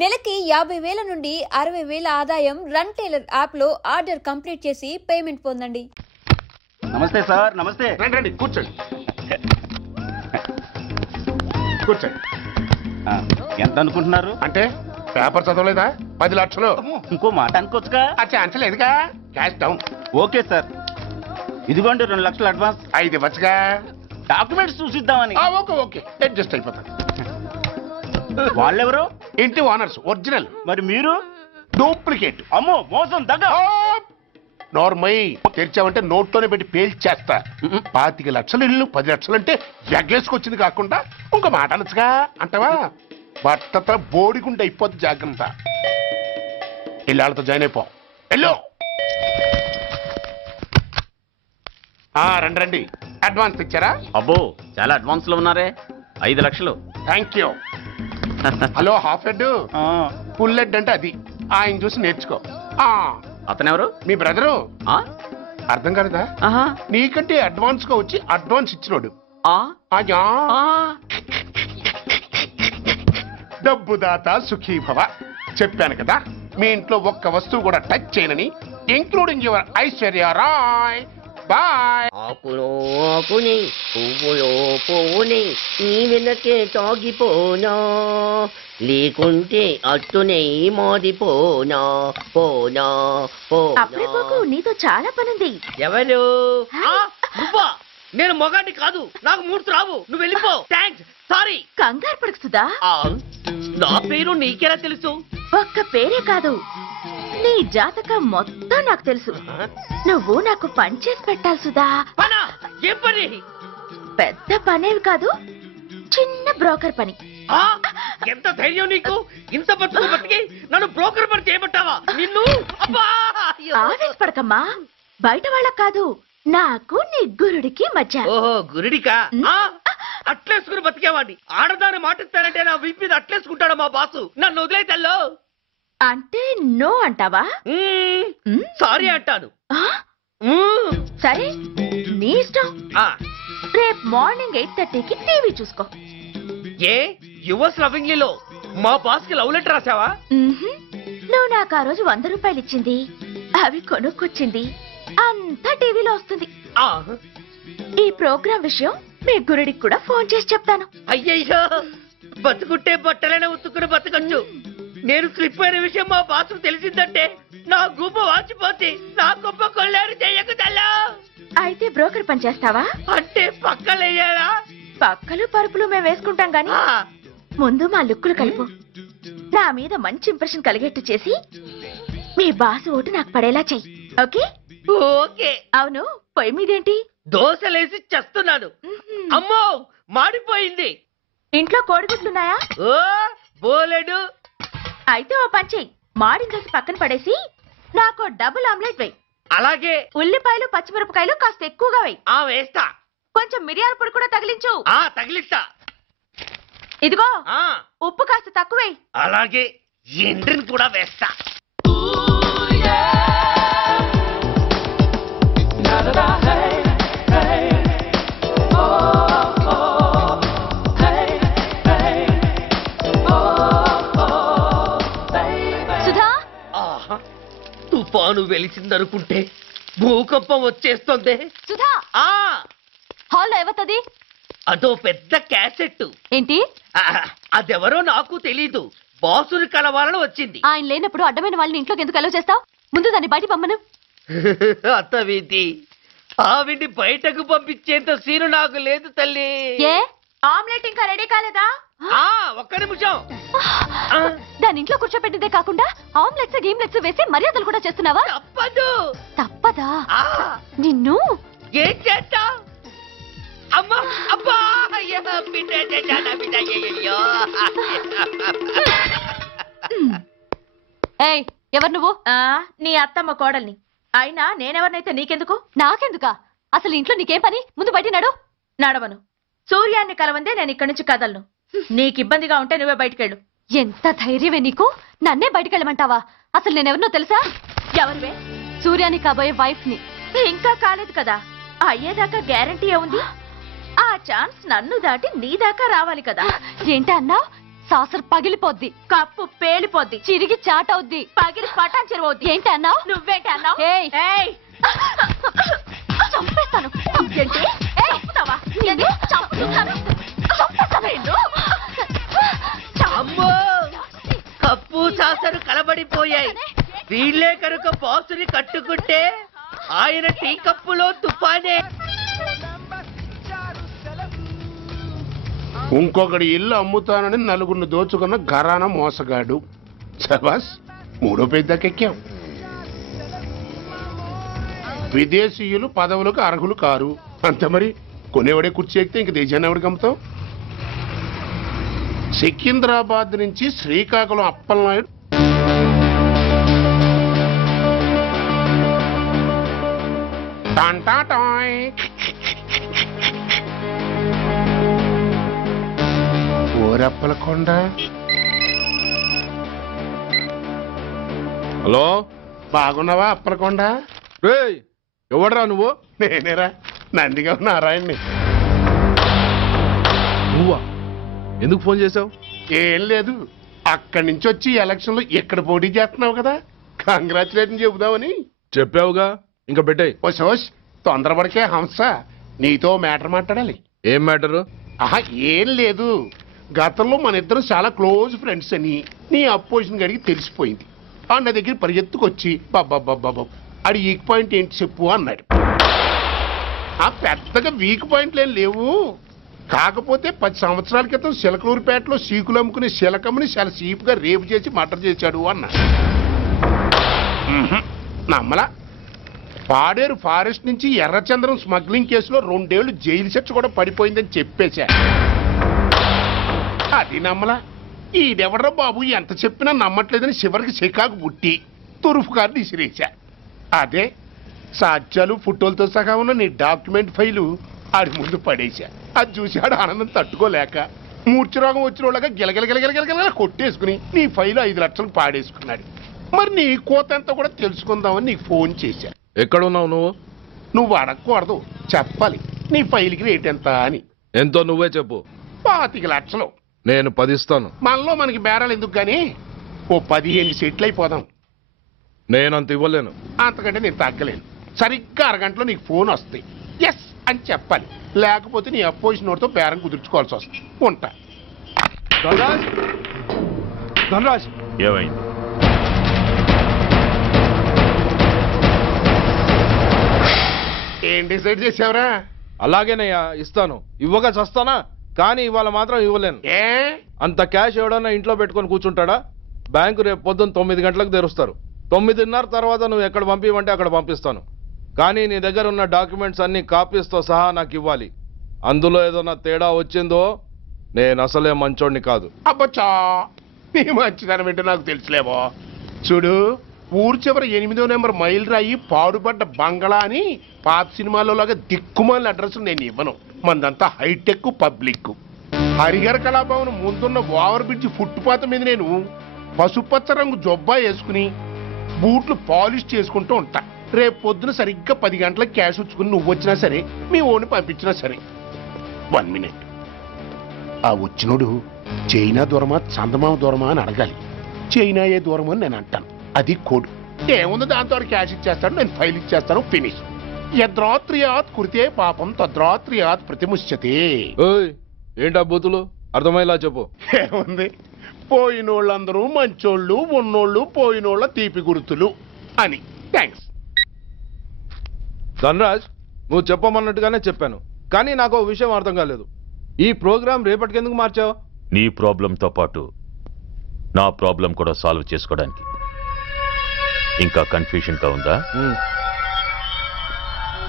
నెలకి 50,000 నుండి 60,000 ఆదాయం రన్ టైలర్ యాప్ లో ఆర్డర్ కంప్లీట్ చేసి పేమెంట్ పొందండి. నమస్తే సార్. నమస్తే. రండి కూర్చోండి. కూర్చోండి. ఎంత అనుకుంటున్నారు? అంటే పేపర్ చదవలేదా? 10 లక్షలు. ఇంకో మాట అనుకోవచ్చుగా. ఛాన్స్ లేదుగా. Cash down. ఓకే సార్, ఇదిగోండి 2 లక్షలు అడ్వాన్స్. 5 ఇవ్వచ్చుగా. డాక్యుమెంట్స్ చూసిద్దామని. ఓకే అడ్జస్ట్ అయిపోతాను. వాళ్ళెవరు? ఇంటి ఓనర్స్ ఒరిజినల్. మరి మీరు? డూప్లికేట్. అమ్మో మోసం దగ్గర. నోర్మై తెరిచామంటే నోట్లోనే పెట్టి పేల్చేస్తా. 25 లక్షలు ఇల్లు 10 లక్షలు అంటే ఎగ్గేసుకొచ్చింది కాకుండా ఇంకో మాట అనొచ్చుగా అంటావా? బట్టతో బోడిగుండి అయిపోద్ది. జాగ్రత్త. ఇల్లాళ్ళతో జాయిన్ అయిపో. వెళ్ళు. రండి. అడ్వాన్స్ ఇచ్చారా? అబ్బో చాలా అడ్వాన్స్ లో ఉన్నారే. 5 లక్షలు. Thank you. Hello half head. Full head అంటే అది. ఆయన చూసి నేర్చుకో. అతనెవరు? మీ బ్రదరు. అర్థం కాలేదా? నీకంటే అడ్వాన్స్ గా వచ్చి అడ్వాన్స్ ఇచ్చినోడు. డబ్బు దాత సుఖీభవ. చెప్పాను కదా మీ ఇంట్లో ఒక్క వస్తువు కూడా టచ్ చేయనని, including your Aishwarya Rai. Bye. ఆకులో ఆకుని పువ్వులో పువ్వుని నీ వెనకే తాగిపోనా, లేకుంటే అట్టునే మారిపోనా పోనా అప్పుడు నీతో చాలా పనుంది. ఎవరు? నువ్వా? నేను మొగాన్ని కాదు, నాకు మూర్తి రావు. నువ్వు వెళ్ళిపో. థ్యాంక్స్. సారీ. కంగారు పడుకుతుందా? నా పేరు నీకెలా తెలుసు? ఒక్క పేరే కాదు, నీ జాతకం మొత్తం నాకు తెలుసు. నువ్వు నాకు పని చేసి పెట్టాలి సుధా. పనా? ఏం పని? పెద్ద పనేవి కాదు, చిన్న బ్రోకర్ పని. ఎంత ధైర్యం నీకు? ఇంత బతికి నన్ను బ్రోకర్ పని చేయబట్టావా? నిన్ను ఆవేశపడకమ్మా. బయట వాళ్ళకు కాదు, నాకు నీ గురుడికి మధ్య. ఓహో గురుడికా? అట్లేసుకుని బతికేవాడిని. ఆడదాన్ని మాటిస్తానంటే నా వీపు మీద అట్లేసుకుంటాడు మా బాసు. నన్ను వదిలేతల్లో. అంటే నో అంటావా? సారీ అంటాను. సరే నీ ఇష్టం. రేపు మార్నింగ్ 8:30కి టీవీ చూసుకో. ఏ యువర్స్ లవింగ్లీలో మా బాస్ కి లవ్ లెటర్ రాసావా? నువ్వు నాకు ఆ రోజు 100 రూపాయలు ఇచ్చింది, అవి కొనుక్కొచ్చింది అంతా టీవీలో వస్తుంది. ఈ ప్రోగ్రాం విషయం మీ గురుడికి కూడా ఫోన్ చేసి చెప్తాను. అయ్యయ్యో, బతుకుంటే బట్టలైనా ఉత్తుకుని బతకచ్చు. నేను స్లిప్ అయిన విషయం మా బాసు తెలిసిందంటే నా గుబ్బ వాచిపోతే నా గొప్ప కొల్లారు చెయ్యకు తల్లా. అయితే బ్రోకర్ పని చేస్తావా? అంటే పక్కలేయాలా? పక్కలు పరుపులు మేము వేసుకుంటాం గాని ముందు మా లుక్కులు కలుపు. నా మీద మంచి ఇంప్రెషన్ కలిగేట్టు చేసి మీ బాసు ఓటు నాకు పడేలా చెయ్యి. ఓకే? ఓకే. అవును, పొయ్యి మీదేంటి? దోశలేసి చేస్తున్నాను. అమ్మో మాడిపోయింది. ఇంట్లో కోడిగుడ్లున్నాయా? ఓ బోలెడు. అయితే ఓ పని చెయ్యి, మాడిన దోశ పక్కన పడేసి నాకు డబుల్ ఆమ్లెట్ వేయి. అలాగే. ఉల్లిపాయలు పచ్చిమిరపకాయలు కాస్త ఎక్కువగా వేయి. వేస్తా. కొంచెం మిరియాల పొడి కూడా తగిలించు. తగిలిస్తా. ఇదిగో ఉప్పు కాస్త తక్కువే. అలాగే. ఎండ్రిని కూడా వేస్తా. సుధా, తుఫాను వెలిసిందనుకుంటే భూకంపం వచ్చేస్తుంది. సుధా, హాల్లో ఏవతది? అదో పెద్ద క్యాసెట్. ఏంటి? అదెవరో నాకు తెలీదు. బాసుని కలవాలని వచ్చింది. ఆయన లేనప్పుడు అడ్డమైన వాళ్ళని ఇంట్లోకి ఎందుకు అలౌ చేస్తావు? ముందు దాన్ని బయట పంపను. అత్తవింది ఆవిడ్ని బయటకు పంపించేంత సీను నాకు లేదు తల్లి. ఏ ఆమ్లెట్ ఇంకా రెడీ కాలేదా? ఒక్క నిమిషం. దాని ఇంట్లో కూర్చోపెట్టిందే కాకుండా ఆమ్లెట్స్ గీమ్లెట్స్ వేసి మర్యాదలు కూడా చేస్తున్నావా? తప్పదు. తప్పదా? నిన్ను ఏం చేస్తా? అమ్మా అబ్బా. ఏయ్, ఎవరు నువ్వు? నీ అత్తమ్మ కోడల్ని. అయినా నేనెవరినైతే నీకెందుకు? నాకెందుకా? అసలు ఇంట్లో నీకేం పని? ముందు బయట నడు. నడవను. సూర్యాన్ని కలవందే నేను ఇక్కడి నుంచి కదలను. నీకు ఇబ్బందిగా ఉంటే నువ్వే బయటకెళ్ళు. ఎంత ధైర్యమే నీకు? నన్నే బయటకెళ్ళమంటావా? అసలు నేనెవరినో తెలుసా? ఎవరివే? సూర్యాన్ని కాబోయే వైఫ్ ని. ఇంకా కాలేదు కదా, అయ్యేదాకా గ్యారంటీ ఏముంది? ఆ ఛాన్స్ నన్ను దాటి నీ దాకా రావాలి కదా. ఏంటి అన్నావ్? సాసర్ పగిలిపోద్ది, కప్పు పేలిపోద్ది, చిరిగి చాటవుద్ది, పగిలి పటాన్ చెరువవుద్ది. ఏంటి అన్నావు? నువ్వేంటి అన్నావు? చంపేస్తాను. ఏంటి? చంపుతావా? అమ్మో, కప్పు సాసరు కలబడిపోయాయి. వీళ్ళే కనుక బాసుని కట్టుకుంటే ఆయన టీ కప్పులో తుఫానే. ఇంకొకటి ఇల్లు అమ్ముతానని నలుగురిని దోచుకున్న ఘరాన మోసగాడు. శబాస్, 3వ పేజీ దాకా ఎక్కాం. విదేశీయులు పదవులకు అర్హులు కారు. అంతే మరి, కొనేవాడే కుర్చీ ఎక్కితే ఇంక దేశాన్ని ఎవరికి అమ్ముతాం? సికింద్రాబాద్ నుంచి శ్రీకాకుళం అప్పలనాయుడు ఓరప్పలకొండ. హలో, బాగున్నావా అప్పలకొండ? రేయ్, ఎవడరా నువ్వు? నేనేరా, నందిగా నారాయణ్ని. నువ్వా? ఎందుకు ఫోన్ చేసావు? ఏం లేదు, అక్కడి నుంచి వచ్చి ఎలక్షన్ లో ఇక్కడ పోటీ చేస్తున్నావు కదా, కంగ్రాచులేషన్ చెబుదామని. చెప్పావుగా, ఇంకా పెట్టాయి. ఓ సోష్, తొందరపడికే హంస, నీతో మ్యాటర్ మాట్లాడాలి. ఏం మ్యాటరు? ఆహా, ఏం లేదు, గతంలో మన ఇద్దరం చాలా క్లోజ్ ఫ్రెండ్స్ అని నీ అపోజిషన్ గడికి తెలిసిపోయింది. ఆ నా దగ్గర పరిగెత్తుకొచ్చి బాబా అడి వీక్ పాయింట్ ఏంటి చెప్పు అన్నాడు. ఆ పెద్దగా వీక్ పాయింట్లు ఏం లేవు, కాకపోతే 10 సంవత్సరాల క్రితం శిలకలూరుపేటలో సీకులు అమ్ముకునే శిలకమ్మని చాలా చీప్గా రేపు చేసి మర్డర్ చేశాడు అన్నా. నమ్మలా. పాడేరు ఫారెస్ట్ నుంచి ఎర్రచంద్రం స్మగ్లింగ్ కేసులో 2 ఏళ్లు జైలు శిక్ష కూడా పడిపోయిందని చెప్పేశా. అది నమ్మలా. ఈడెవడ్రా బాబు ఎంత చెప్పినా నమ్మట్లేదని చివరికి చికాకు పుట్టి తురుపు కార్డు ఇసిరేశా. అదే సాక్ష్యాలు ఫోటోలతో సహా ఉన్న నీ డాక్యుమెంట్ ఫైలు ఆడి ముందు పడేశా. అది చూసి ఆడు ఆనందం తట్టుకోలేక మూర్ఛరోగం వచ్చిన వాళ్ళగా గిలగిలగిలగిలగిలగిల కొట్టేసుకుని నీ ఫైలు 5 లక్షలు పాడేసుకున్నాడు. మరి నీ కోతంతా కూడా తెలుసుకుందామని నీకు ఫోన్ చేశా. ఎక్కడున్నావు నువ్వు? నువ్వు అడగకూడదు, చెప్పాలి. నీ ఫైల్కి రేట్ ఎంత అని. ఎంతో నువ్వే చెప్పు. 25 లక్షలు. నేను 10 ఇస్తాను. మనలో మనకి బేరాలు ఎందుకు గానీ ఓ 15 సెట్లు అయిపోదాం. నేనంత ఇవ్వలేను. అంతకంటే నేను తగ్గలేను. సరిగ్గా అరగంటలో నీకు ఫోన్ వస్తాయి. ఎస్ అని చెప్పాలి, లేకపోతే నీ అపోజిషన్ వాడితో బేరం కుదుర్చుకోవాల్సి వస్తుంది. ఉంటా. ధనరాజ్, ఏమైంది? ఏం డిసైడ్ చేసావురా? అలాగేనయ్యా, ఇస్తాను. ఇవ్వగా చస్తానా, కానీ ఇవాళ మాత్రం ఇవ్వలేను. ఏ అంత క్యాష్ ఎవడన్నా ఇంట్లో పెట్టుకొని కూర్చుంటాడా? బ్యాంకు రేపు పొద్దున్న 9 గంటలకు తెరుస్తారు. 9:30 తర్వాత నువ్వు ఎక్కడ పంపిమంటే అక్కడ పంపిస్తాను. కానీ నీ దగ్గర ఉన్న డాక్యుమెంట్స్ అన్ని కాపీస్తో సహా నాకు ఇవ్వాలి. అందులో ఏదైనా తేడా వచ్చిందో నేను అసలే మంచోడిని కాదు. అబ్బచ్చా, నీ మంచిదనం ఏంటో నాకు తెలుసులేవో. చూడు, ఊరు చివర 8వ నెంబర్ మైల్ రాయి పాడుపడ్డ బంగళా అని పాత సినిమాలో లాగా దిక్కుమాల అడ్రస్ నేను ఇవ్వను. మందంతా హైటెక్ పబ్లిక్. హరిహర కళాభవన్ ముందున్న ఓవర్ బ్రిడ్జ్ ఫుట్పాత్ మీద నేను పసుపచ్చ రంగు జొబ్బా వేసుకుని బూట్లు పాలిష్ చేసుకుంటూ ఉంటా. రేపు పొద్దున సరిగ్గా 10 గంటలకు క్యాష్ వచ్చుకుని నువ్వు వచ్చినా సరే, మీ ఓని పంపించినా సరే. 1 మినిట్. ఆ వచ్చినోడు చైనా దూరమా చందమామ దూరమా అని అడగాలి. చైనా ఏ దూరం అని నేను అంటాను. అది కోడ్. ఏముంది, దాంతో క్యాష్ ఇచ్చేస్తాడు, నేను ఫైల్ ఇచ్చేస్తాను, ఫినిష్. యద్రాత్రియాత్ కురితే పాపం తద్రాత్రియాత్ ప్రతిముష్యతే. ఏంటా బూతులు? అర్థమయ్యేలా చెప్పు. ఏముంది, పోయినోళ్ళందరూ మంచోళ్ళు, ఉన్నోళ్ళు పోయినోళ్ళ తీపి గుర్తులు అని. థ్యాంక్స్. ధనరాజ్, నువ్వు చెప్పమన్నట్టుగానే చెప్పాను, కానీ నాకు ఒక విషయం అర్థం కాలేదు. ఈ ప్రోగ్రాం రేపటికి ఎందుకు మార్చావు? నీ ప్రాబ్లంతో పాటు నా ప్రాబ్లం కూడా సాల్వ్ చేసుకోవడానికి. ఇంకా కన్ఫ్యూషన్గా ఉందా?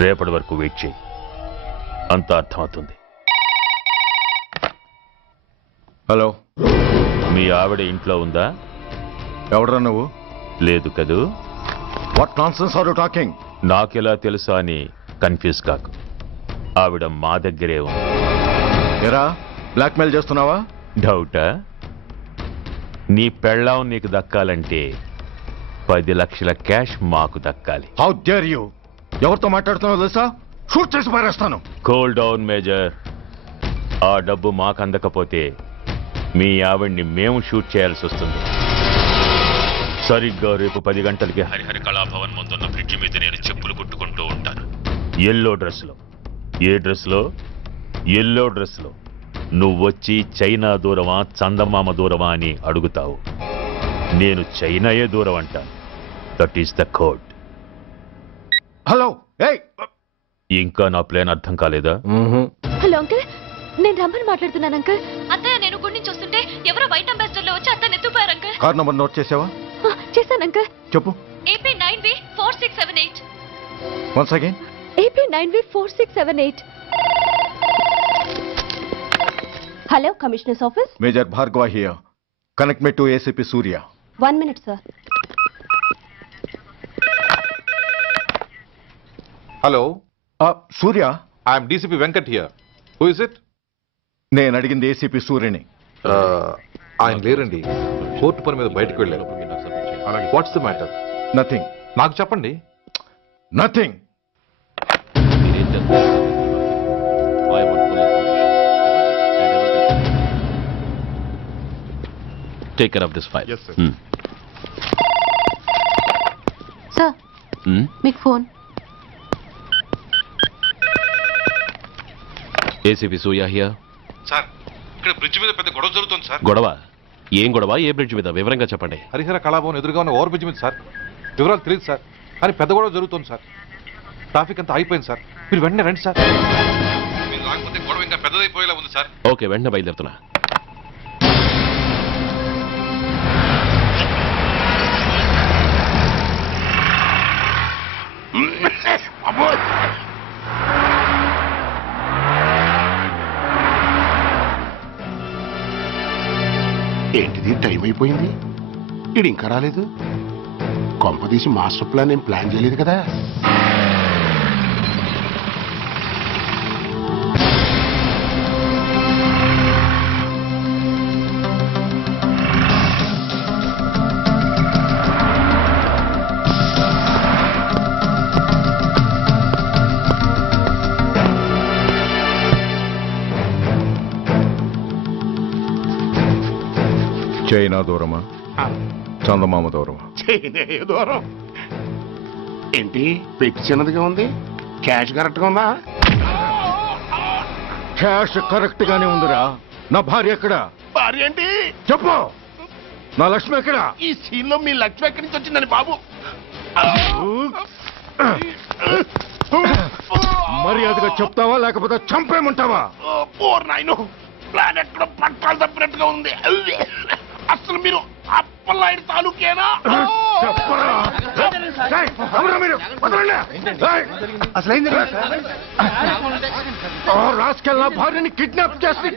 రేపటి వరకు వెయిట్ చేయి, అంత అర్థమవుతుంది. హలో, మీ ఆవిడ ఇంట్లో ఉందా? ఎవడరా నువ్వు? లేదు కదూ. What nonsense are you talking? నాకెలా తెలుసా అని కన్ఫ్యూజ్ కాకు. ఆవిడ మా దగ్గరే ఉంది. ఎరా, బ్లాక్మెయిల్ చేస్తున్నావా? డౌటా? నీ పెళ్ళాం నీకు దక్కాలంటే 10 లక్షల క్యాష్ మాకు దక్కాలి. How dare you! ఎవరితో మాట్లాడుతున్నావు తెలుసా? షూట్ చేసి పారేస్తాను. Cool down major. ఆ డబ్బు మాకు అందకపోతే మీ ఆవిడ్ని మేము షూట్ చేయాల్సి వస్తుంది. సరిగ్గా రేపు 10 గంటలకి హరిహర కళాభవన్ ముందున్న బ్రిడ్జి మీద నేను చెప్పులు కుట్టుకుంటూ ఉంటాను. ఎల్లో డ్రెస్లో. ఏ డ్రెస్లో? ఎల్లో డ్రెస్లో. నువ్వొచ్చి చైనా దూరమా చందమామ దూరమా అని అడుగుతావు. నేను చైనాయే దూరం అంటాను. That is the code. Hello, ఏయ్, ఇంకా నా ప్లాన్ అర్థం కాలేదా? హలో అంకుల్, నేను రమ్మని మాట్లాడుతున్నాను అంకుల్. అత్తయ్య నేను గుడి నుంచి వస్తుంటే ఎవరో వైట్ అంబాసిడర్ లో వచ్చి అత్తయ్య ఎత్తుపోయారు అంకుల్. కార్ నంబర్ నోట్ చేసావా? చేశాను అంకుల్. చెప్పు. AP9V4678. Once again. AP9V4678. Hello, commissioners office. Major Bhargava here. Connect me to ACP Surya. 1 minute sir. Hello, Surya, I'm DCP Venkat here. Who is it? నేను అడిగింది ACP సూర్యని. ఆయన లేరండి, కోర్టు పని మీద బయటకు వెళ్ళారు. What's the matter? నథింగ్. నాకు చెప్పండి. Nothing. Take care of this file. Yes, sir. Sir, మీకు phone. ACP Surya here. Sir, ఇక్కడ బ్రిడ్జ్ మీద పెద్ద గొడవ జరుగుతుంది సార్. గొడవ? ఏం గొడవ? ఏ బ్రిడ్జ్ మీద? వివరంగా చెప్పండి. హరిహర కళాభవన్ ఎదురుగా ఉన్న ఓవర్ బ్రిడ్జ్ మీద సార్. వివరాలు తెలియదు సార్, కానీ పెద్ద గొడవ జరుగుతుంది సార్. ట్రాఫిక్ అంతా అయిపోయింది సార్. మీరు వెంటనే రండి సార్. మీరు రాకపోతే గొడవ ఇంకా పెద్దదైపోయేలా ఉంది సార్. ఓకే, వెంటనే బయలుదేరుతున్నా. ఏంటిది, టైం అయిపోయింది, ఇది ఇంకా రాలేదు. కొంపదీసి మాస్టర్ ప్లాన్ ఏం ప్లాన్ చేయలేదు కదా. చైనా దూరమా చందమామ దూరమా? చైనా దూరం ఏంటి, పెట్టి చిన్నదిగా ఉంది, క్యాష్ కరెక్ట్ గా ఉందా? క్యాష్ కరెక్ట్ గానే ఉందిరా. నా భార్య ఎక్కడ? భార్య ఏంటి చెప్పు. నా లక్ష్మి ఎక్కడ? ఈ సీన్ లో మీ లక్ష్మి ఎక్కడి నుంచి వచ్చిందని బాబు? మర్యాదగా చెప్తావా లేకపోతే చంపేమంటావా? ఓర్ నాయను, ప్లాన్ ఎక్కడ పట్టాలు తప్పినట్టుగా ఉంది. అసలు మీరు అప్పలాంటి తాలూకేనా? రాసుకెళ్ళ భార్యని కిడ్నాప్ చేసి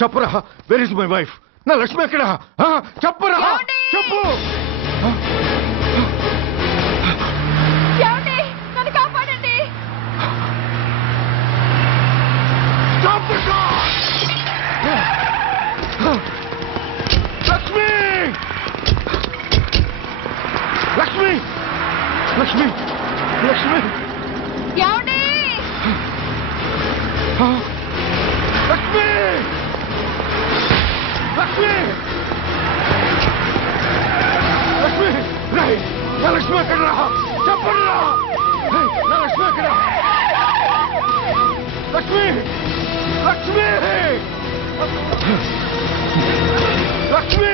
చెప్పరా, వేర్ ఇస్ మై వైఫ్? నా లక్ష్మి ఎక్కడ? చెప్పరా, చెప్పు. నన్ను కాపాడండి. లక్ష్మి, లక్ష్మి, లక్ష్మి, లక్ష్మి, ఏమండి? లక్ష్మి, లక్ష్మి, లక్ష్మి, రాయ్, నా లక్ష్మి ఎక్కడ? చెప్పండి రా. నా లక్ష్మి ఎక్కడ? లక్ష్మి, లక్ష్మి, లక్ష్మి,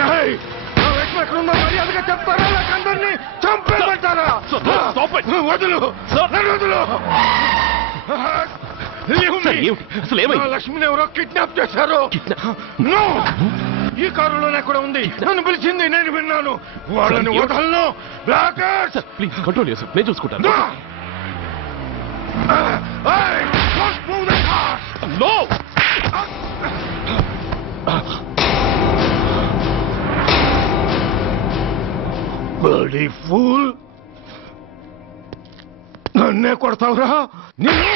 రాయ్, నా లక్ష్మి ఎక్కడ ఉందో మర్యాదగా చెప్తారా లేక అందరినీ చంపేమంటారా? వదులు, నన్ను వదులు. లక్ష్మిని ఎవరో కిడ్నాప్ చేశారు. ఈ కారులోనే కూడా ఉంది. నన్ను పిలిచింది, నేను విన్నాను. వాళ్ళని వదలను. ప్లీజ్ కంట్రోల్ చేసి నేను చూసుకుంటాను. బడీ ఫూల్, నన్నే కొడతావురా? నిన్ను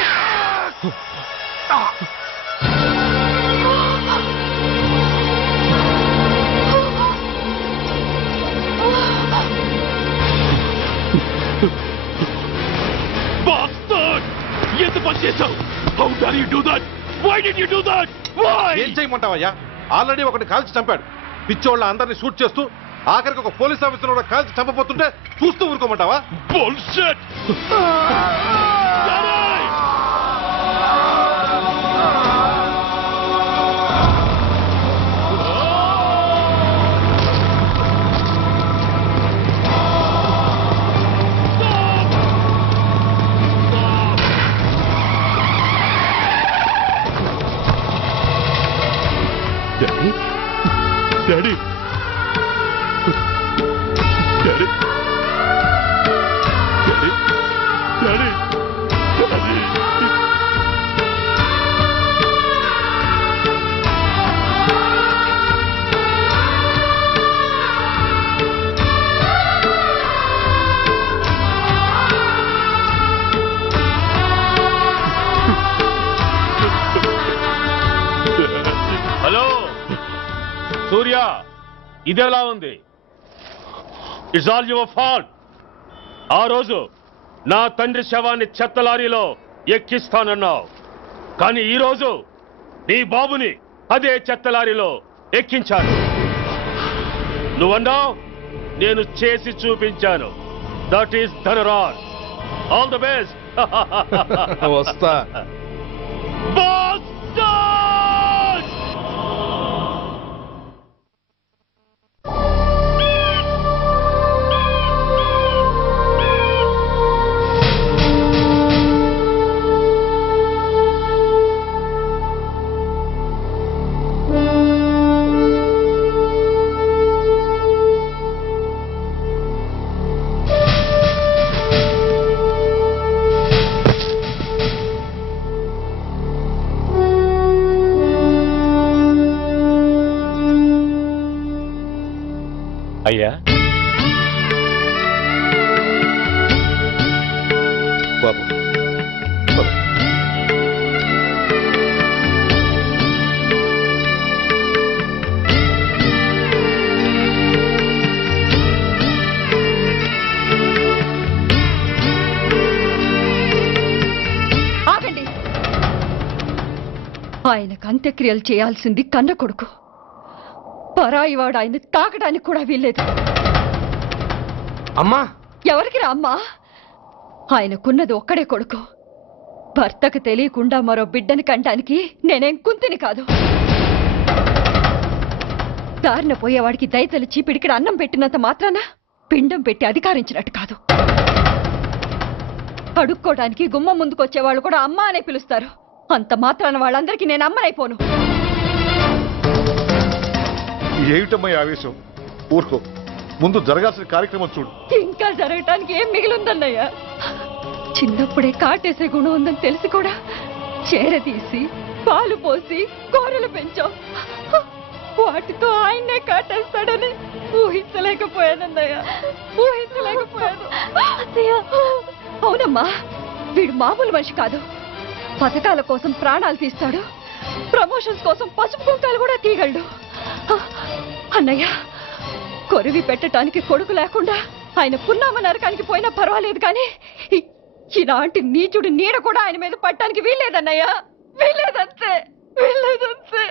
ఎంత పని చేశావు? How dare you do that? Why did you do that? Why? ఏం చేయమంటావయ్యా? ఆల్రెడీ ఒకటి కాల్చి చంపాడు. పిచ్చోళ్ళ అందరినీ షూట్ చేస్తూ ఆఖరికి ఒక పోలీస్ ఆఫీసర్ కూడా కాల్చి చంపబోతుంటే చూస్తూ ఊరుకోమంటావా? Bullshit! Daddy? Daddy? Daddy? Daddy? Daddy? Daddy? Hello Surya, ఇదెలా ఉంది? It's all your fault. ఆ రోజు నా తండ్రి శవాన్ని చెత్త లారీలో ఎక్కిస్తానన్నావు, కానీ ఈరోజు నీ బాబుని అదే చెత్త లారీలో ఎక్కించాను. నువ్వన్నావు, నేను చేసి చూపించాను. That is Dhanraj. All the best. వస్తా. అయ్యా, బాబు ఆగండి. ఆయనకు అంత్యక్రియలు చేయాల్సింది కన్న కొడుకు. పరాయివాడు ఆయన తాకడానికి కూడా వీల్లేదు. అమ్మా, ఎవరికి రా అమ్మా? ఆయనకున్నది ఒక్కడే కొడుకు. భర్తకు తెలియకుండా మరో బిడ్డని కంటానికి నేనేం కుంతిని కాదు. దారిన పోయేవాడికి దయతలిచి పిడికిడ అన్నం పెట్టినంత మాత్రాన పిండం పెట్టి అధికారించినట్టు కాదు. అడుక్కోవడానికి గుమ్మం ముందుకొచ్చేవాళ్ళు కూడా అమ్మ అనే పిలుస్తారు. అంత మాత్రాన వాళ్ళందరికీ నేను అమ్మనైపోను. ఏమిటమ్మా ఆవేశం? ఊరుకో, ముందు జరగాల్సిన కార్యక్రమం చూడు. ఇంకా జరగటానికి ఏం మిగిలిందన్నయ్య? చిన్నప్పుడే కాటేసే గుణం ఉందని తెలిసి కూడా చేరదీసి పాలు పోసి కూరలు పెంచాం. వాటితో ఆయన్నే కాటేస్తాడని ఊహించలేకపోయానన్నయ్య, ఊహించలేకపోయాను. అవునమ్మా, వీడు మామూలు మనిషి కాదు. పథకాల కోసం ప్రాణాలు తీస్తాడు, ప్రమోషన్స్ కోసం పసుపు కుంకాలు కూడా తీయగలడు. అన్నయ్య, కొరివి పెట్టడానికి కొడుకు లేకుండా ఆయన పున్నామ నరకానికి పోయినా పర్వాలేదు, కానీ ఇలాంటి నీచుడు నీడ కూడా ఆయన మీద పట్టడానికి వీల్లేదన్నయ్య, వీల్లేదంతే, వీల్లేదంతే.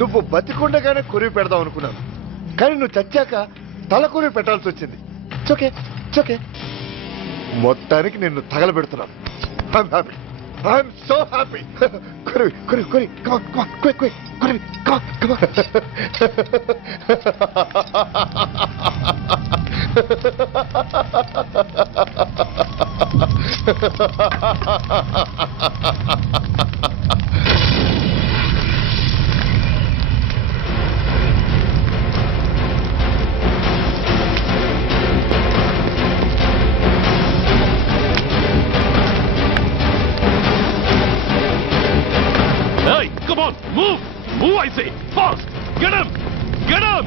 నువ్వు బతికుండగానే కొరివి పెడదాం అనుకున్నాను, కానీ నువ్వు చచ్చాక తల కొరివి పెట్టాల్సి వచ్చింది. చోకే చోకే, మొత్తానికి నిన్ను తగలబెడుతున్నాను. I'm so happy. Kuri, come on, quick, Kuri, come on. Come on, move! Move, I say! Fast! Get him! Get him!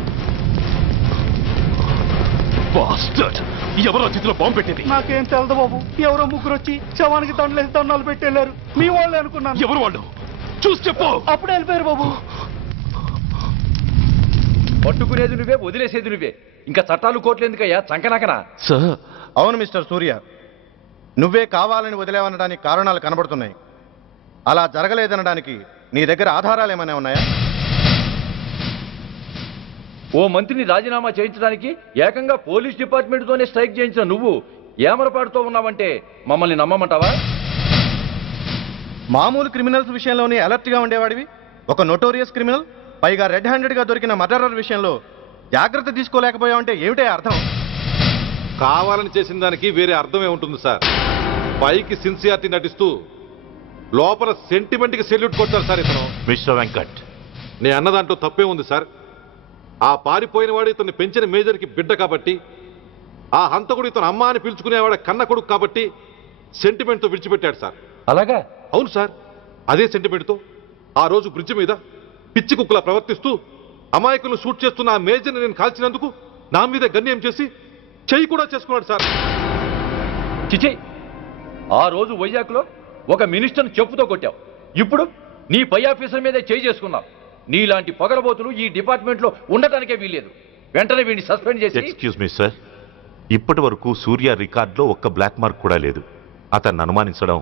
Bastard! ఎవరో చేతిలో బాంబు పెట్టింది? నాకేం తెలదు బాబు. ఎవరో ముగ్గురు వచ్చి శవానికి దండలేసి దండాలు పెట్టెళ్ళారు. మీ వాళ్ళే అనుకున్నాను. ఎవరు వాళ్ళు? చూసి చెప్పు. అప్పుడే వెళ్ళిపోయారు బాబు. పట్టుకునేది నువ్వే, వదిలేసేది నువ్వే. ఇంకా చట్టాలు కోట్లు ఎందుకయ్యా చంకనాకనా? సార్, అవును మిస్టర్ సూర్య, నువ్వే కావాలని వదిలేవనడానికి కారణాలు కనబడుతున్నాయి. అలా జరగలేదనడానికి నీ దగ్గర ఆధారాలు ఏమైనా ఉన్నాయా? ఓ మంత్రిని రాజీనామా చేయించడానికి ఏకంగా పోలీస్ డిపార్ట్మెంట్తోనే స్ట్రైక్ చేయించిన నువ్వు ఏమరపాటుతో ఉన్నావంటే మమ్మల్ని నమ్మమంటావా? మామూలు క్రిమినల్స్ విషయంలోనే అలర్ట్గా ఉండేవాడివి, ఒక నోటోరియస్ క్రిమినల్, పైగా రెడ్ హ్యాండెడ్గా దొరికిన మర్డరర్ విషయంలో జాగ్రత్త తీసుకోలేకపోయావంటే ఏమిటే అర్థం? కావాలని చేసిన దానికి వేరే అర్థమే ఉంటుంది సార్. పైకి సిన్సియారిటీ నటిస్తూ లోపల సెంటిమెంట్కి సెల్యూట్ కొడతారు సార్ ఇతను. మిస్టర్ వెంకట్, నే అన్న దాంట్లో తప్పే ఉంది సార్. ఆ పారిపోయిన వాడు ఇతన్ని పెంచిన మేజర్కి బిడ్డ కాబట్టి, ఆ హంతకుడు ఇతను అమ్మ అని పిలుచుకునేవాడు కన్న కొడుకు కాబట్టి సెంటిమెంట్తో విడిచిపెట్టాడు సార్. అలాగా? అవును సార్. అదే సెంటిమెంట్తో ఆ రోజు బ్రిడ్జ్ మీద పిచ్చి కుక్కలా ప్రవర్తిస్తూ అమాయకులను షూట్ చేస్తున్న ఆ మేజర్ని నేను కాల్చినందుకు నా మీద గన్యం చేసి చెయ్యి కూడా చేసుకున్నాడు సార్. చిచి, ఆ రోజు వైజాగ్లో ఒక మినిస్టర్ని చెప్పుతో కొట్టావు, ఇప్పుడు నీ పై ఆఫీసర్ మీదే చేయి చేసుకున్నావు. నీలాంటి పొగరబోతులు ఈ డిపార్ట్మెంట్లో ఉండటానికే వీల్లేదు. వెంటనే వీడిని సస్పెండ్ చేసి. ఎక్స్క్యూజ్ మీ సార్, ఇప్పటి వరకు సూర్య రికార్డులో ఒక్క బ్లాక్ మార్క్ కూడా లేదు. అతన్ని అనుమానించడం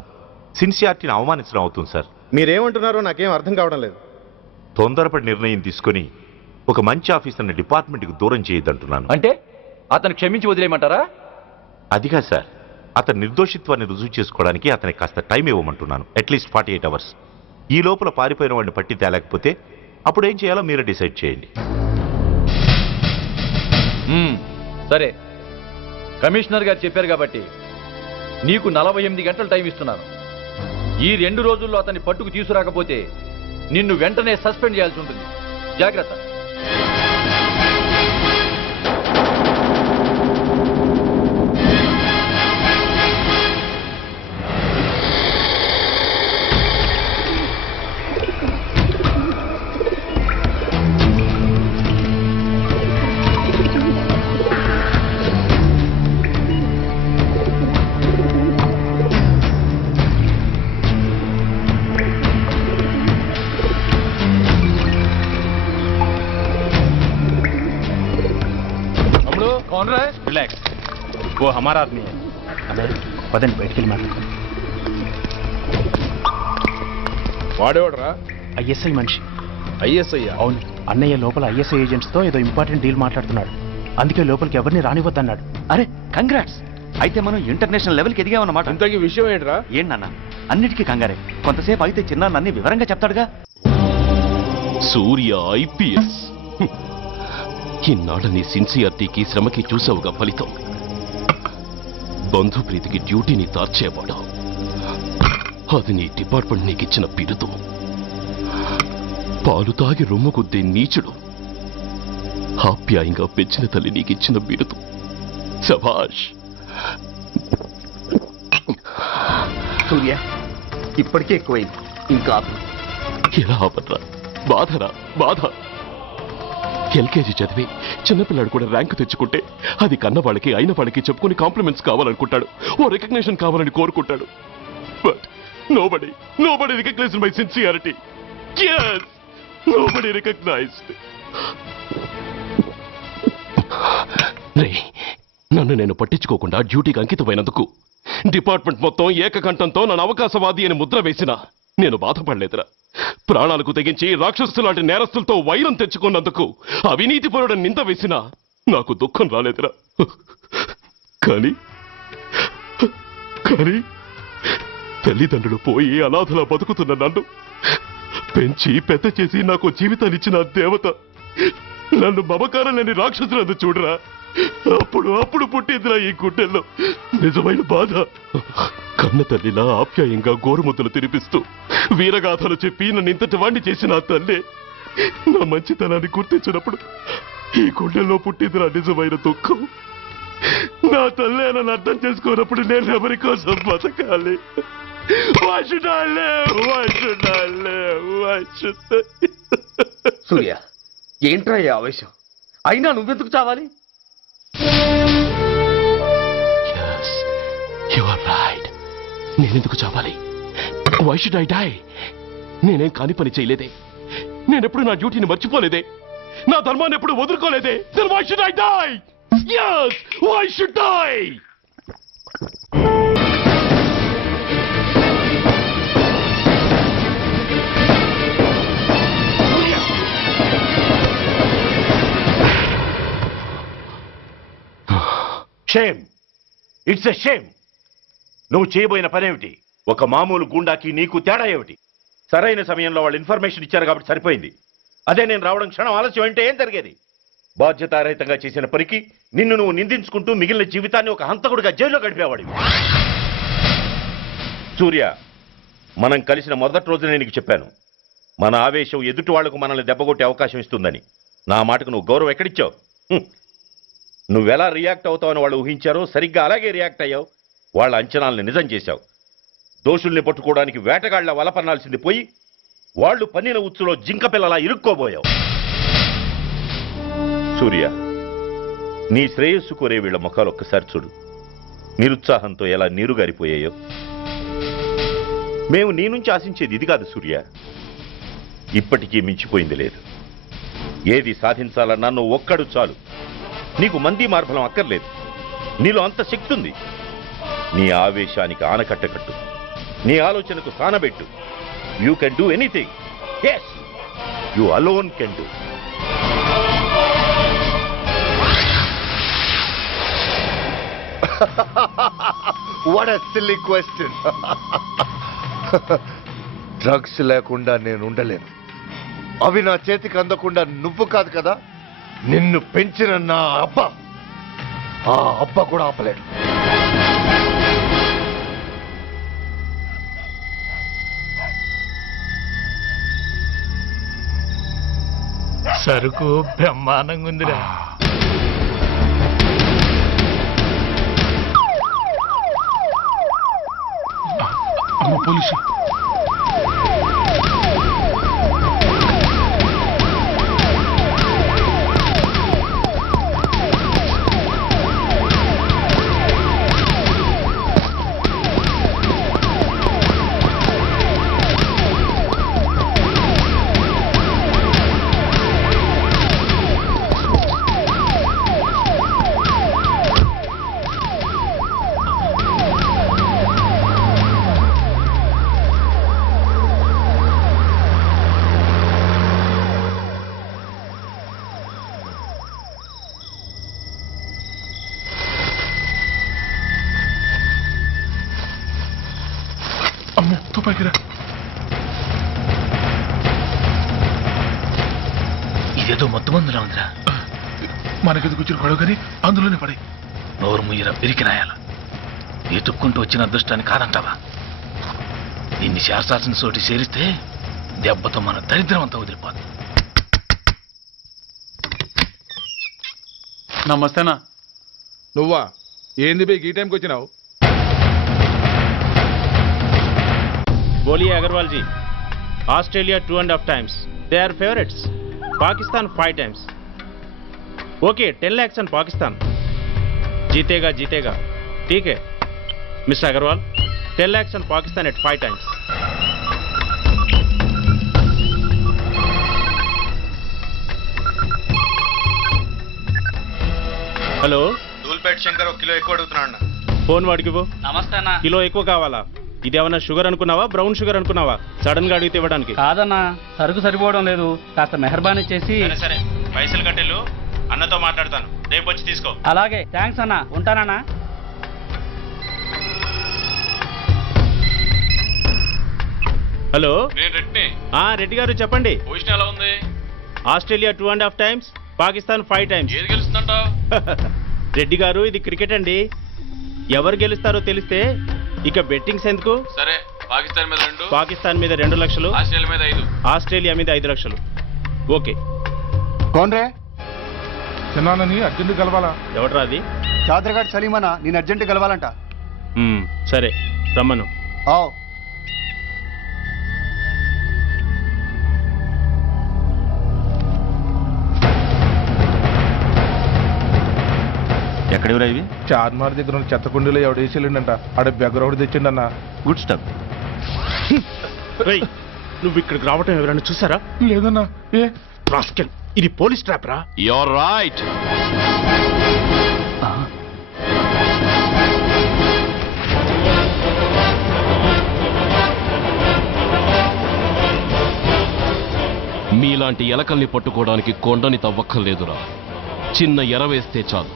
సిన్సియారిటీని అవమానించడం అవుతుంది సార్. మీరేమంటున్నారో నాకేం అర్థం కావడం లేదు. తొందరపడి నిర్ణయం తీసుకొని ఒక మంచి ఆఫీసర్ని డిపార్ట్మెంట్కి దూరం చేయొద్దంటున్నాను. అంటే అతను క్షమించి వదిలేయమంటారా? అదిగా సార్, అతని నిర్దోషిత్వాన్ని రుజువు చేసుకోవడానికి అతనికి కాస్త టైం ఇవ్వమంటున్నాను. At least 48 hours. ఈ లోపల పారిపోయిన వాడిని పట్టి తేలేకపోతే అప్పుడు ఏం చేయాలో మీరే డిసైడ్ చేయండి. సరే, కమిషనర్ గారు చెప్పారు కాబట్టి నీకు 48 గంటలు టైం ఇస్తున్నాను. ఈ 2 రోజుల్లో అతన్ని పట్టుకు తీసుకురాకపోతే నిన్ను వెంటనే సస్పెండ్ చేయాల్సి ఉంటుంది. జాగ్రత్త. कौन रहा है? रिलैक्स, वो हमारा आदमी है. अबे पदन बैठ के मार. వాడేవాడరా? ఐఎస్ఐ మనిషి. ఐఎస్ఐ? అవును, అన్నయ్య లోపల ఐఎస్ఐ ఏజెంట్స్ తో ఏదో ఇంపార్టెంట్ డీల్ మాట్లాడుతున్నాడు. అందుకే లోపలికి ఎవరిని రానివ్వద్దన్నాడు. అరే కంగ్రాట్స్, అయితే మనం ఇంటర్నేషనల్ లెవెల్కి ఎదిగామన్నమాట. ఇంతకీ విషయం ఏంట్రా? ఏంటన్నా అన్నిటికీ కంగారే. కొంతసేపు అయితే చిన్న అన్ని వివరంగా చెప్తాడుగా. సూర్య ఐపీఎస్. ఇన్నాళ్ళ నీ సిన్సియారిటీకి శ్రమకి చూసావుగా ఫలితం. బంధుప్రీతికి డ్యూటీని తార్చేవాడు. అది నీ డిపార్ట్మెంట్ నీకిచ్చిన బిరుదు. పాలు తాగి రొమ్ము కొద్దే నీచుడు ఆప్యాయంగా పెంచిన తల్లి నీకిచ్చిన బిరుదు. శభాష్. సూర్య, ఇప్పటికే ఎక్కువైంది, ఇంకా ఎలా ఆపట్రా? బాధరా బాధ. ఎల్కేజీ చదివి చిన్నపిల్లాడు కూడా ర్యాంకు తెచ్చుకుంటే అది కన్నవాళ్ళకి అయిన వాళ్ళకి చెప్పుకుని కాంప్లిమెంట్స్ కావాలనుకుంటాడు, ఓ రికగ్నిషన్ కావాలని కోరుకుంటాడు. But nobody recognized my sincerity. Yes, nobody recognized. నన్ను నేను పట్టించుకోకుండా డ్యూటీకి అంకితమైనందుకు డిపార్ట్మెంట్ మొత్తం ఏకకంఠంతో నన్ను అవకాశవాది అని ముద్ర వేసినా నేను బాధపడలేదురా. ప్రాణాలకు తెగించి రాక్షసు లాంటి నేరస్తులతో వైరం తెచ్చుకున్నందుకు అవినీతిపరుడు నింద వేసినా నాకు దుఃఖం రాలేదురా. కానీ తల్లిదండ్రులు పోయి అనాథలా బతుకుతున్న నన్ను పెంచి పెద్ద చేసి నాకు జీవితాన్నిచ్చిన దేవత నన్ను మమకారం లేని రాక్షసులను చూడరా. అప్పుడు పుట్టిందిరా ఈ గుడ్డెల్లో నిజమైన బాధ. కన్న తల్లిలా ఆప్యాయంగా గోరుముద్దలు తినిపిస్తూ వీరగాథలు చెప్పి నన్ను ఇంతటి వాణ్ణి చేసిన ఆ తల్లే నా మంచితనాన్ని గుర్తించినప్పుడు ఈ గుడ్డెల్లో పుట్టిందిరా నిజమైన దుఃఖం. నా తల్లే నన్ను అర్థం చేసుకోనప్పుడు నేను ఎవరి కోసం బతకాలి? సూర్య, ఏంట్రా ఈ ఆవేశం? అయినా నువ్వెందుకు చావాలి? నేనెందుకు చావాలి? Why should I die? నేనేం కాని పని చేయలేదే, నేనెప్పుడు నా డ్యూటీని మర్చిపోలేదే, నా ధర్మాన్ని ఎప్పుడు వదులుకోలేదే. Then why should I die? Yes, why should I? Shame, it's a shame. నువ్వు చేయబోయిన పనేమిటి? ఒక మామూలు గుండాకి నీకు తేడా ఏమిటి? సరైన సమయంలో వాళ్ళు ఇన్ఫర్మేషన్ ఇచ్చారు కాబట్టి సరిపోయింది. అదే నేను రావడం క్షణం ఆలస్యం అంటే ఏం జరిగేది? బాధ్యతారహితంగా చేసిన పనికి నిన్ను నువ్వు నిందించుకుంటూ మిగిలిన జీవితాన్ని ఒక హంతకుడిగా జైల్లో గడిపేవాడివి. సూర్య, మనం కలిసిన మొదటి రోజునే నీకు చెప్పాను, మన ఆవేశం ఎదుటి వాళ్లకు మనల్ని దెబ్బగొట్టే అవకాశం ఇస్తుందని. నా మాటకు నువ్వు గౌరవం ఎక్కడిచ్చావు? నువ్వెలా రియాక్ట్ అవుతావని వాళ్ళు ఊహించారో సరిగ్గా అలాగే రియాక్ట్ అయ్యావు. వాళ్ళ అంచనాలను నిజం చేశావు. దోషుల్ని పట్టుకోవడానికి వేటగాళ్ల వలపన్నాల్సింది పోయి వాళ్ళు పన్నిన ఉచ్చులో జింక పిల్లలా ఇరుక్కోబోయావు. సూర్య, నీ శ్రేయస్సు కోరే వీళ్ల ముఖాలు ఒక్కసారి చూడు. నిరుత్సాహంతో ఎలా నీరుగారిపోయాయో. మేము నీ నుంచి ఆశించేది ఇది కాదు సూర్య. ఇప్పటికీ మించిపోయింది లేదు. ఏది సాధించాలన్నా నువ్వు ఒక్కడు చాలు. నీకు మంది మార్బలం అక్కర్లేదు. నీలో అంత శక్తి ఉంది. నీ ఆవేశానికి ఆనకట్ట కట్టు, నీ ఆలోచనకు సానబెట్టు. You can do anything. Yes, you alone can do. What a silly question. Drugs లేకుండా నేను ఉండలేను. అవి నా చేతికి అందకుండా నువ్వు కాదు కదా, నిన్ను పెంచిన నా అబ్బా, ఆ అబ్బా కూడా ఆపలేడు. సరుకు బ్రహ్మాండంగా ఉందిరా. పోలీసు ఇదేదో మొత్తం మందులా ఉందిరా. మనకెందుకు వచ్చిన గొడవ కానీ అందులోనే పడి నోరు ముయ్యరా పిరికినాయాల. ఎతుక్కుంటూ వచ్చిన అదృష్టాన్ని కాదంటావా? నిన్ను శాస్త్రాల్సిన చోటి చేరిస్తే దెబ్బతో మన దరిద్రం అంతా వదిలిపోదు. నమస్తేనా. నువ్వా? ఏంది బే ఈ టైంకి వచ్చినావు? बोलिए Agrawal ji. Australia 2.5 times. They are favorites. Pakistan 5 times. Okay, 10 lakhs on Pakistan. जीतेगा जीतेगा. ठीक है mister Agrawal. 10 lakhs on Pakistan at 5 times. Hello, Dhoolpet Shankar 1 kilo ఎక్కువ అడుగుతున్నా. ఫోన్ వాడికి ఇవ్వు. నమస్తే అన్న. కిలో ఎక్కువ కావాలా? ఇదేమన్నా షుగర్ అనుకున్నావా, బ్రౌన్ షుగర్ అనుకున్నావా? సడన్ గా అడిగితే ఇవ్వడానికి కాదన్నా, సరుకు సరిపోవడం లేదు, కాస్త మెహర్బానీ చేసి. సరే పైసలు కట్టెలు, అన్నతో మాట్లాడతాను, రేపు వచ్చి తీసుకో. అలాగే, థ్యాంక్స్ అన్న, ఉంటానన్నా. హలో, నేను రెడ్డిని. రెడ్డి గారు చెప్పండి. పొజిషన్ ఎలా ఉంది? Australia 2.5 times, Pakistan 5 times. ఏది గెలుస్తుందంటావు? రెడ్డి గారు ఇది క్రికెట్ అండి, ఎవరు గెలుస్తారో తెలిస్తే ఇక బెట్టింగ్స్ ఎందుకు. సరే, పాకిస్తాన్ మీద 2, పాకిస్తాన్ మీద 2 లక్షలు, ఆస్ట్రేలియా మీద 5, ఆస్ట్రేలియా మీద 5 లక్షలు. ఓకే. కోన్రే చిన్నానని అర్జెంట్ కలవాలా? ఎవడరా అది? చాదరగాడు సలీమనా, నేను అర్జెంట్ కలవాలంట. సరే రమ్మను. ఎక్కడెవరా ఇవి? చార్మార్ దగ్గర ఉన్న చెత్తకుండీలో ఎవడు వేసేళ్ళంట, ఆడ బెగ్గరొకటి తెచ్చిండన్నా. Good stuff. నువ్వు ఇక్కడికి రావటం ఎవరైనా చూసారా? లేదన్నా. ఏ రాస్కెల్, ఇది పోలీస్ ట్రాప్ రా. You're right. మీలాంటి ఎలకల్ని పట్టుకోవడానికి కొండని తవ్వక్కర్లేదురా, చిన్న ఎర వేస్తే చాలు.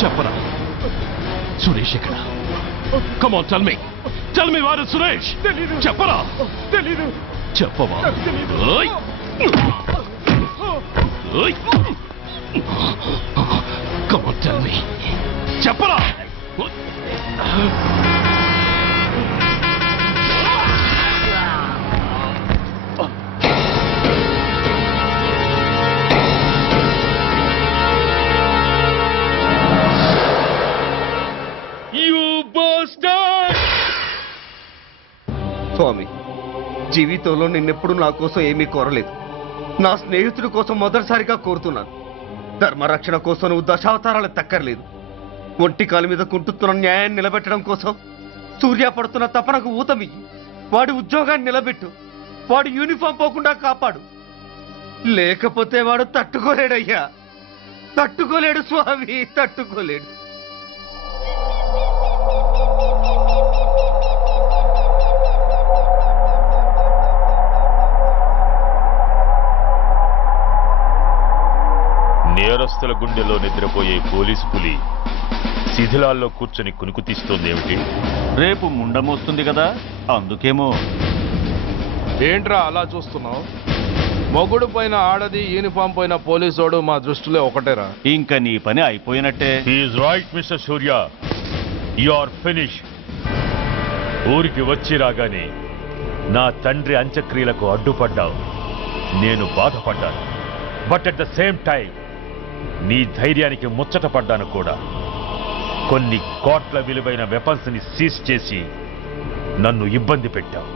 చెప్పరా సురేష్ ఎక్కడ? కమ్ ఆన్, టెల్ మీ వారు సురేష్. చెప్పరా? తెలీదు. చెప్పవా? Come on, tell me. చెప్పరా? స్వామి, జీవితంలో నిన్నెప్పుడు నా కోసం ఏమీ కోరలేదు. నా స్నేహితుడి కోసం మొదటిసారిగా కోరుతున్నాను. ధర్మరక్షణ కోసం నువ్వు దశావతారాలు తక్కర్లేదు. ఒంటి కాలు మీద కుంటుతున్న న్యాయాన్ని నిలబెట్టడం కోసం సూర్య పడుతున్న తపనకు ఊతమియ్యి. వాడి ఉద్యోగాన్ని నిలబెట్టు. వాడు యూనిఫామ్ పోకుండా కాపాడు. లేకపోతే వాడు తట్టుకోలేడయ్యా, తట్టుకోలేడు స్వామి, తట్టుకోలేడు. నేరస్తుల గుండెలో నిద్రపోయే పోలీసు పులి శిథిలాల్లో కూర్చొని కునుకు తీస్తోందేమిటి? రేపు ముండమొస్తుంది కదా, అందుకేమో. ఏంట్రా అలా చూస్తున్నావు? మొగుడు పైన ఆడది, యూనిఫామ్ పైన పోలీసోడు మా దృష్టిలో ఒకటేరా. ఇంకా నీ పని అయిపోయినట్టే. Is right mister Surya, you are finish. ఊరికి వచ్చి రాగానే నా తండ్రి అంత్యక్రియలకు అడ్డుపడ్డావు, నేను బాధపడ్డాను. But at the same time నీ ధైర్యానికి ముచ్చట పడ్డాను కూడా. కొన్ని కోట్ల విలువైన వెపన్స్ ని సీజ్ చేసి నన్ను ఇబ్బంది పెట్టావు,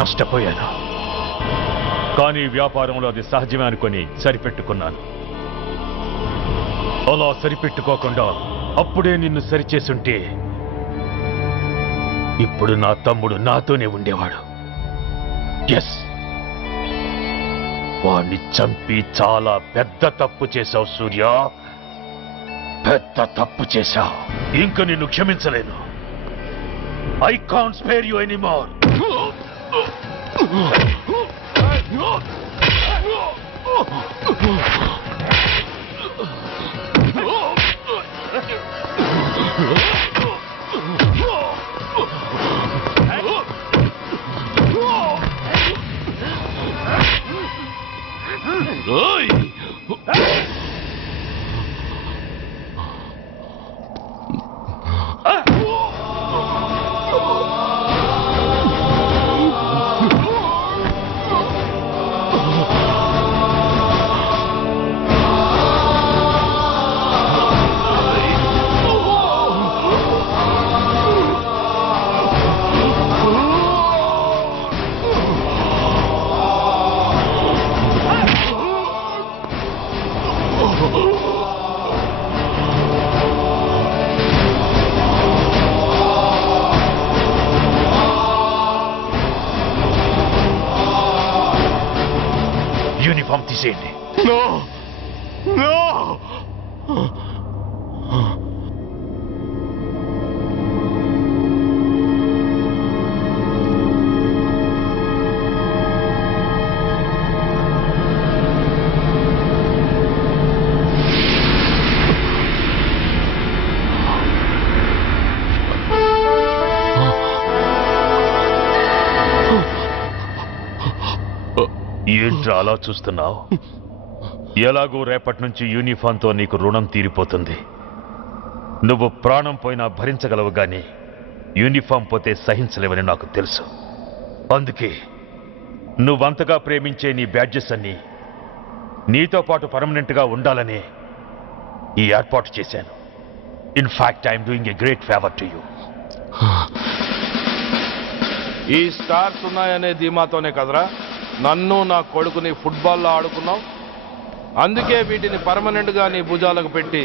నష్టపోయాను. కానీ వ్యాపారంలో అది సహజమే అనుకొని సరిపెట్టుకున్నాను. అలా సరిపెట్టుకోకుండా అప్పుడే నిన్ను సరిచేసుంటే ఇప్పుడు నా తమ్ముడు నాతోనే ఉండేవాడు. ఎస్, వాణ్ణి చంపి చాలా పెద్ద తప్పు చేశావు సూర్య, పెద్ద తప్పు చేశావు. ఇంక నిన్ను క్షమించలేను. I can't spare you anymore. Uniform తీసేయండి. ఏంట్రా అలా చూస్తున్నావు? ఎలాగూ రేపటి నుంచి యూనిఫామ్తో నీకు రుణం తీరిపోతుంది. నువ్వు ప్రాణం పోయినా భరించగలవు గాని యూనిఫామ్ పోతే సహించలేవని నాకు తెలుసు. అందుకే నువ్వంతగా ప్రేమించే నీ బ్యాడ్జెస్ అన్ని నీతో పాటు పర్మనెంట్గా ఉండాలని ఈ ఏర్పాటు చేశాను. In fact I'm doing a great favour to you. ఈ స్టార్స్ ఉన్నాయనే ధీమాతోనే కదరా నన్ను నా కొడుకుని ఫుట్బాల్లో ఆడుకున్నావు. అందుకే వీటిని పర్మనెంట్ గా నీ భుజాలకు పెట్టి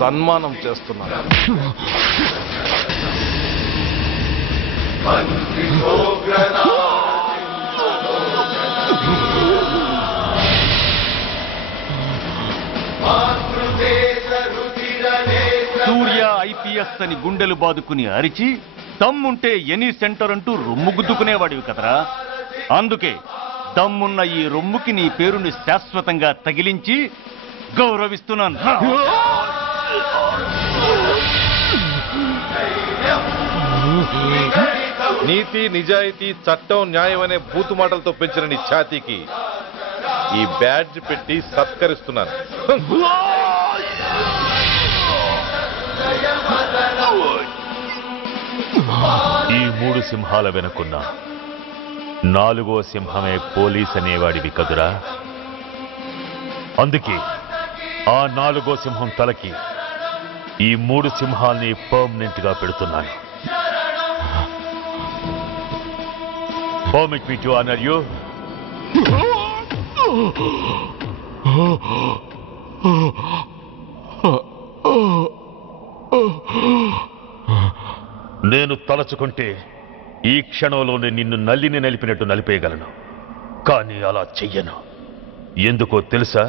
సన్మానం చేస్తున్నాను. సూర్య ఐపీఎస్ అని గుండెలు బాదుకుని అరిచి దమ్ముంటే ఎనీ సెంటర్ అంటూ రొమ్ము గుద్దుకునేవాడివి కదరా. అందుకే దమ్మున్న ఈ రొమ్ముకి నీ పేరుని శాశ్వతంగా తగిలించి గౌరవిస్తున్నాను. నీతి, నిజాయితీ, చట్టం, న్యాయం అనే బూతు మాటలతో పెంచిన నీ ఛాతీకి ఈ బ్యాడ్జ్ పెట్టి సత్కరిస్తున్నాను. ఈ 3 సింహాల వెనుకున్న 4వ సింహమే పోలీస్ అనేవాడివి కదురా. అందుకే ఆ 4వ సింహం తలకి ఈ 3 సింహాల్ని పర్మనెంట్ గా పెడుతున్నాను. Permit me to honor you. నేను తలచుకుంటే ఈ క్షణంలోనే నిన్ను నల్లిని నలిపినట్టు నలిపేయగలను. కానీ అలా చెయ్యను. ఎందుకో తెలుసా?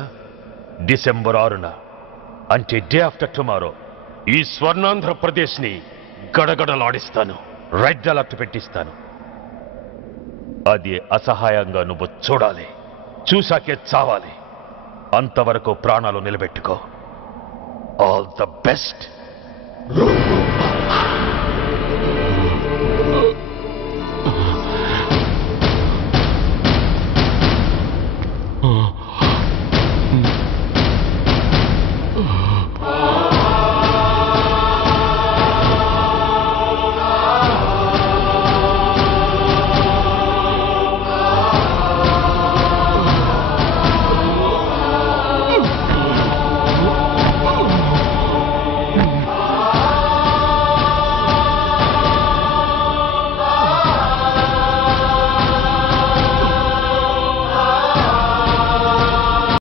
డిసెంబర్ 6న అంటే డే ఆఫ్టర్ టుమారో ఈ స్వర్ణాంధ్రప్రదేశ్ని గడగడలాడిస్తాను. రెడ్ అలర్ట్ పెట్టిస్తాను. అది అసహాయంగా నువ్వు చూడాలి. చూశాకే చావాలి. అంతవరకు ప్రాణాలు నిలబెట్టుకో. All the best.